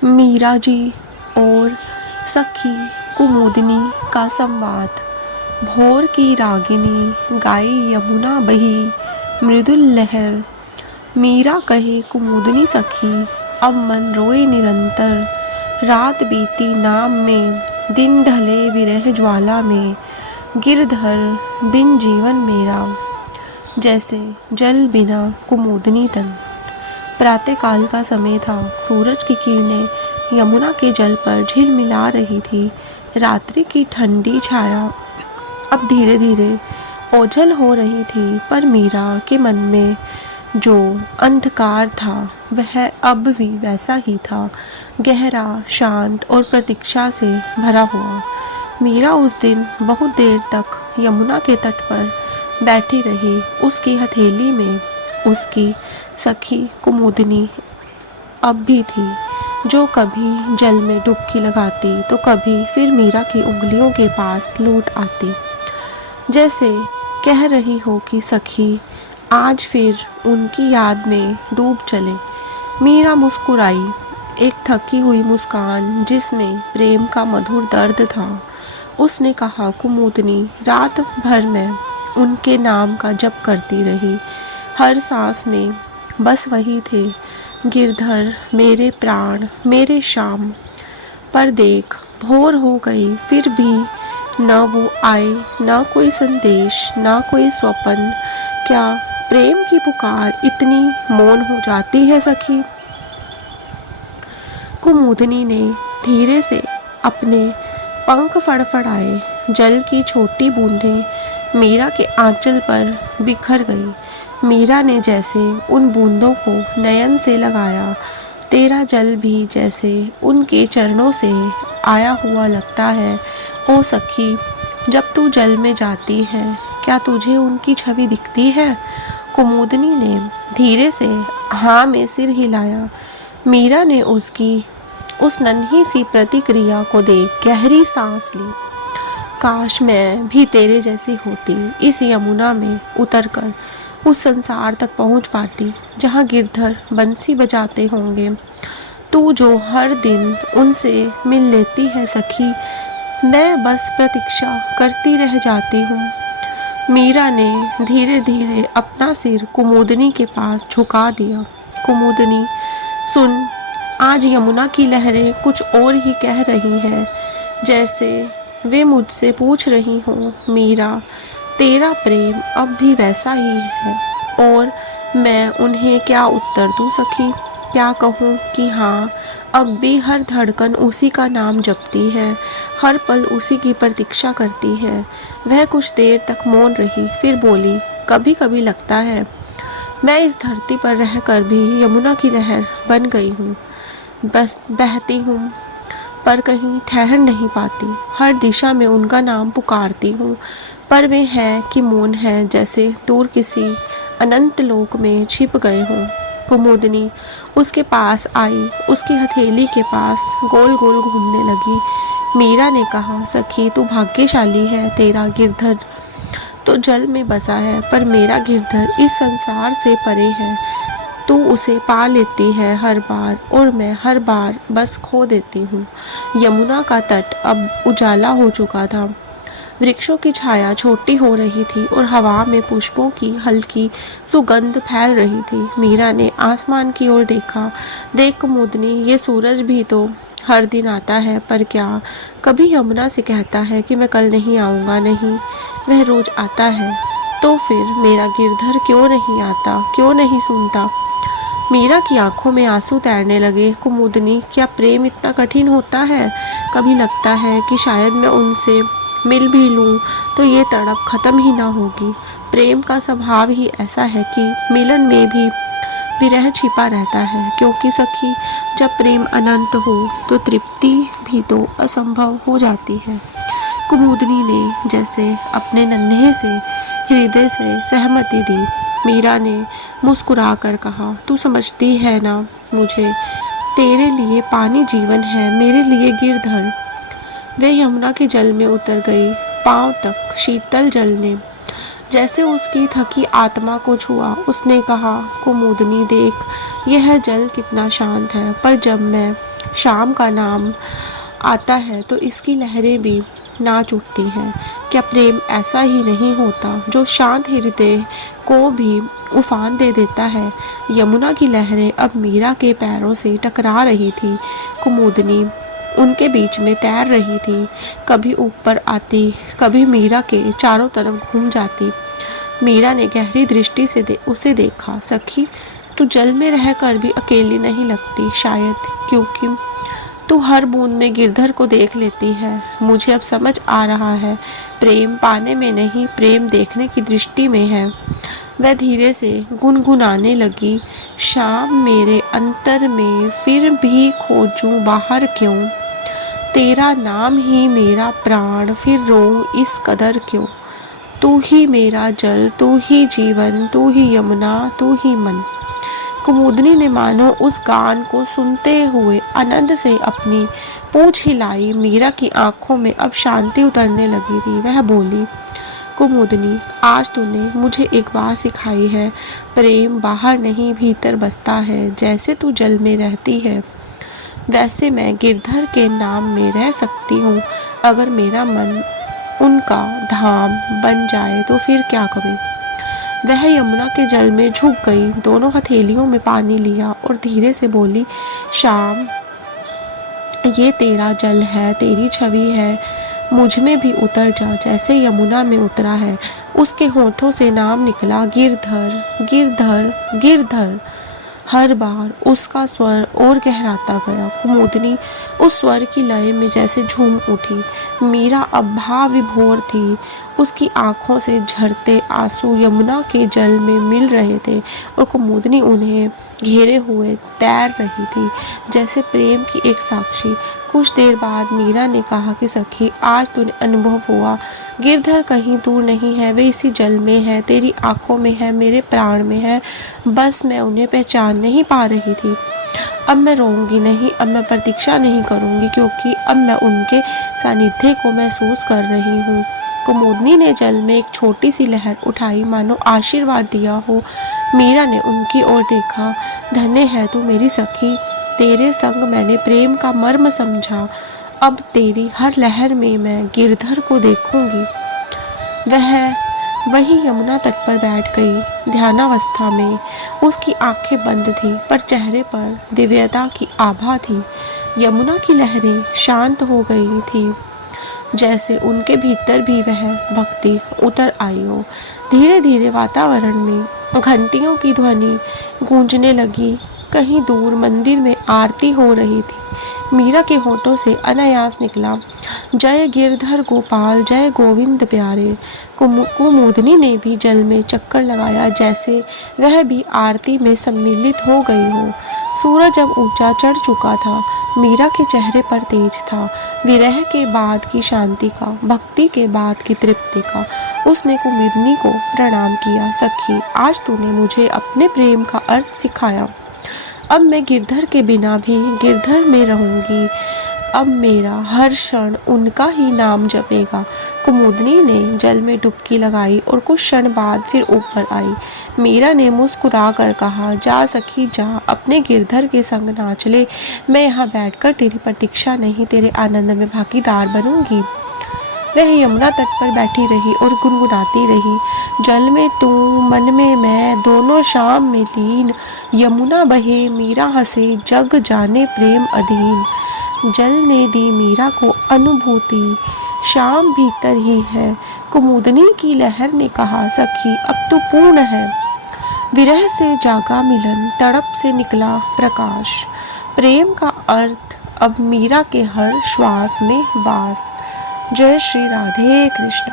मीरा जी और सखी कुमुदनी का संवाद। भोर की रागिनी गाई यमुना बही मृदुल लहर। मीरा कहे कुमुदनी सखी अब मन रोए निरंतर। रात बीती नाम में दिन ढले विरह ज्वाला में। गिरधर बिन जीवन मेरा जैसे जल बिना कुमुदनी तन। प्रातःकाल का समय था। सूरज की किरणें यमुना के जल पर झिलमिला रही थी। रात्रि की ठंडी छाया अब धीरे धीरे ओझल हो रही थी, पर मीरा के मन में जो अंधकार था वह अब भी वैसा ही था, गहरा, शांत और प्रतीक्षा से भरा हुआ। मीरा उस दिन बहुत देर तक यमुना के तट पर बैठी रही। उसकी हथेली में उसकी सखी कुमुदनी अब भी थी, जो कभी जल में डुबकी लगाती तो कभी फिर मीरा की उंगलियों के पास लौट आती, जैसे कह रही हो कि सखी आज फिर उनकी याद में डूब चले। मीरा मुस्कुराई, एक थकी हुई मुस्कान जिसमें प्रेम का मधुर दर्द था। उसने कहा, कुमुदनी, रात भर मैं उनके नाम का जप करती रही। हर सांस में बस वही थे, गिरधर मेरे प्राण, मेरे श्याम। पर देख, भोर हो गई, फिर भी न वो आए, न कोई संदेश, न कोई स्वप्न। क्या प्रेम की पुकार इतनी मौन हो जाती है सखी? कुमुदनी ने धीरे से अपने पंख फड़फड़ाए। जल की छोटी बूंदें मीरा के आंचल पर बिखर गई। मीरा ने जैसे उन बूंदों को नयन से लगाया। तेरा जल भी जैसे उनके चरणों से आया हुआ लगता है। ओ सखी, जब तू जल में जाती है क्या तुझे उनकी छवि दिखती है? कुमुदनी ने धीरे से हाँ में सिर हिलाया। मीरा ने उसकी उस नन्ही सी प्रतिक्रिया को देख गहरी सांस ली। काश मैं भी तेरे जैसी होती, इस यमुना में उतरकर उस संसार तक पहुंच पाती जहां गिरधर बंसी बजाते होंगे। तू जो हर दिन उनसे मिल लेती है सखी, मैं बस प्रतीक्षा करती रह जाती हूँ। मीरा ने धीरे धीरे अपना सिर कुमुदनी के पास झुका दिया। कुमुदनी, सुन, आज यमुना की लहरें कुछ और ही कह रही हैं, जैसे वे मुझसे पूछ रही हों, मीरा, तेरा प्रेम अब भी वैसा ही है? और मैं उन्हें क्या उत्तर दूं सखी? क्या कहूँ कि हाँ, अब भी हर धड़कन उसी का नाम जपती है, हर पल उसी की प्रतीक्षा करती है। वह कुछ देर तक मौन रही, फिर बोली, कभी कभी लगता है मैं इस धरती पर रहकर भी यमुना की लहर बन गई हूँ। बस बहती हूँ पर कहीं ठहर नहीं पाती। हर दिशा में उनका नाम पुकारती हूँ, पर वे हैं कि मौन है, जैसे दूर किसी अनंत लोक में छिप गए हों। कुमुदनी उसके पास आई, उसकी हथेली के पास गोल गोल घूमने लगी। मीरा ने कहा, सखी, तू भाग्यशाली है, तेरा गिरधर तो जल में बसा है, पर मेरा गिरधर इस संसार से परे है। तू उसे पा लेती है हर बार, और मैं हर बार बस खो देती हूँ। यमुना का तट अब उजाला हो चुका था। वृक्षों की छाया छोटी हो रही थी और हवा में पुष्पों की हल्की सुगंध फैल रही थी। मीरा ने आसमान की ओर देखा। देख कुमुदनी, ये सूरज भी तो हर दिन आता है, पर क्या कभी यमुना से कहता है कि मैं कल नहीं आऊँगा? नहीं, वह रोज आता है। तो फिर मेरा गिरधर क्यों नहीं आता, क्यों नहीं सुनता? मीरा की आंखों में आंसू तैरने लगे। कुमुदनी, क्या प्रेम इतना कठिन होता है? कभी लगता है कि शायद मैं उनसे मिल भी लूं तो ये तड़प खत्म ही ना होगी। प्रेम का स्वभाव ही ऐसा है कि मिलन में भी विरह छिपा रहता है, क्योंकि सखी, जब प्रेम अनंत हो तो तृप्ति भी तो असंभव हो जाती है। कुमुदनी ने जैसे अपने नन्हे से हृदय से सहमति दी। मीरा ने मुस्कुरा कर कहा, तू समझती है ना मुझे? तेरे लिए पानी जीवन है, मेरे लिए गिरधर। वे यमुना के जल में उतर गई। पांव तक शीतल जल ने जैसे उसकी थकी आत्मा को छुआ। उसने कहा, कुमुदनी, देख, यह जल कितना शांत है, पर जब मैं शाम का नाम आता है तो इसकी लहरें भी नाच उठती हैं। क्या प्रेम ऐसा ही नहीं होता जो शांत हृदय को भी उफान दे देता है। यमुना की लहरें अब मीरा के पैरों से टकरा रही थी। कुमुदनी उनके बीच में तैर रही थी, कभी ऊपर आती, कभी मीरा के चारों तरफ घूम जाती। मीरा ने गहरी दृष्टि से उसे देखा। सखी, तू जल में रहकर भी अकेली नहीं लगती, शायद क्योंकि तू हर बूंद में गिरधर को देख लेती है। मुझे अब समझ आ रहा है, प्रेम पाने में नहीं, प्रेम देखने की दृष्टि में है। वह धीरे से गुनगुनाने लगी, शाम मेरे अंतर में फिर भी खोजूं बाहर क्यों, तेरा नाम ही मेरा प्राण, फिर रोऊं इस कदर क्यों। तू ही मेरा जल, तू ही जीवन, तू ही यमुना, तू ही मन। कुमुदनी ने मानो उस गान को सुनते हुए आनंद से अपनी पूंछ हिलाई। मीरा की आंखों में अब शांति उतरने लगी थी। वह बोली, कुमुदनी, आज तूने मुझे एक बात सिखाई है, प्रेम बाहर नहीं भीतर बसता है। जैसे तू जल में रहती है वैसे मैं गिरधर के नाम में रह सकती हूँ। अगर मेरा मन उनका धाम बन जाए तो फिर क्या कमी। वह यमुना के जल में झुक गई, दोनों हथेलियों में पानी लिया और धीरे से बोली, शाम, ये तेरा जल है, तेरी छवि है, मुझ में भी उतर जा जैसे यमुना में उतरा है। उसके होठों से नाम निकला, गिरधर, गिरधर, गिरधर। हर बार उसका स्वर और गहराता गया। कुमुदनी उस स्वर की लय में जैसे झूम उठी। मीरा अब भाव विभोर थी। उसकी आंखों से झरते आंसू यमुना के जल में मिल रहे थे और कुमुदनी उन्हें घेरे हुए तैर रही थी जैसे प्रेम की एक साक्षी। कुछ देर बाद मीरा ने कहा कि सखी, आज तूने अनुभव हुआ, गिरधर कहीं दूर नहीं है, वे इसी जल में है, तेरी आंखों में है, मेरे प्राण में है। बस मैं उन्हें पहचान नहीं पा रही थी। अब मैं रोऊंगी नहीं, अब मैं प्रतीक्षा नहीं करूंगी, क्योंकि अब मैं उनके सानिध्य को महसूस कर रही हूँ। कुमुदनी ने जल में एक छोटी सी लहर उठाई, मानो आशीर्वाद दिया हो। मीरा ने उनकी ओर देखा। धन्य है तू मेरी सखी, तेरे संग मैंने प्रेम का मर्म समझा। अब तेरी हर लहर में मैं गिरधर को देखूंगी। वह वही यमुना तट पर बैठ गई, ध्यानावस्था में। उसकी आंखें बंद थी पर चेहरे पर दिव्यता की आभा थी। यमुना की लहरें शांत हो गई थी, जैसे उनके भीतर भी वह भक्ति उतर आई हो। धीरे धीरे वातावरण में घंटियों की ध्वनि गूंजने लगी। कहीं दूर मंदिर में आरती हो रही थी। मीरा के होठों से अनायास निकला, जय गिरधर गोपाल, जय गोविंद प्यारे। कुमुदनी ने भी जल में चक्कर लगाया, जैसे वह भी आरती में सम्मिलित हो गई हो। सूरज अब ऊंचा चढ़ चुका था। मीरा के चेहरे पर तेज था, विरह के बाद की शांति का, भक्ति के बाद की तृप्ति का। उसने कुमुदनी को प्रणाम किया। सखी, आज तूने मुझे अपने प्रेम का अर्थ सिखाया। अब मैं गिरधर के बिना भी गिरधर में रहूंगी। अब मेरा हर क्षण उनका ही नाम जपेगा। कुमुदनी ने जल में डुबकी लगाई और कुछ क्षण बाद फिर ऊपर आई। मीरा ने मुस्कुरा कर कहा, जा सखी जा, अपने गिरधर के संग नाच ले। मैं यहाँ बैठकर तेरी प्रतीक्षा नहीं, तेरे आनंद में भागीदार बनूंगी। वह यमुना तट पर बैठी रही और गुनगुनाती रही, जल में तू, मन में मैं, दोनों शाम में लीन। यमुना बहे, मीरा हंसे, जग जाने प्रेम अधीन। जल ने दी मीरा को अनुभूति, शाम भीतर ही है। कुमुदनी की लहर ने कहा, सखी अब तो पूर्ण है। विरह से जागा मिलन, तड़प से निकला प्रकाश। प्रेम का अर्थ अब मीरा के हर श्वास में वास। जय श्री राधे कृष्ण।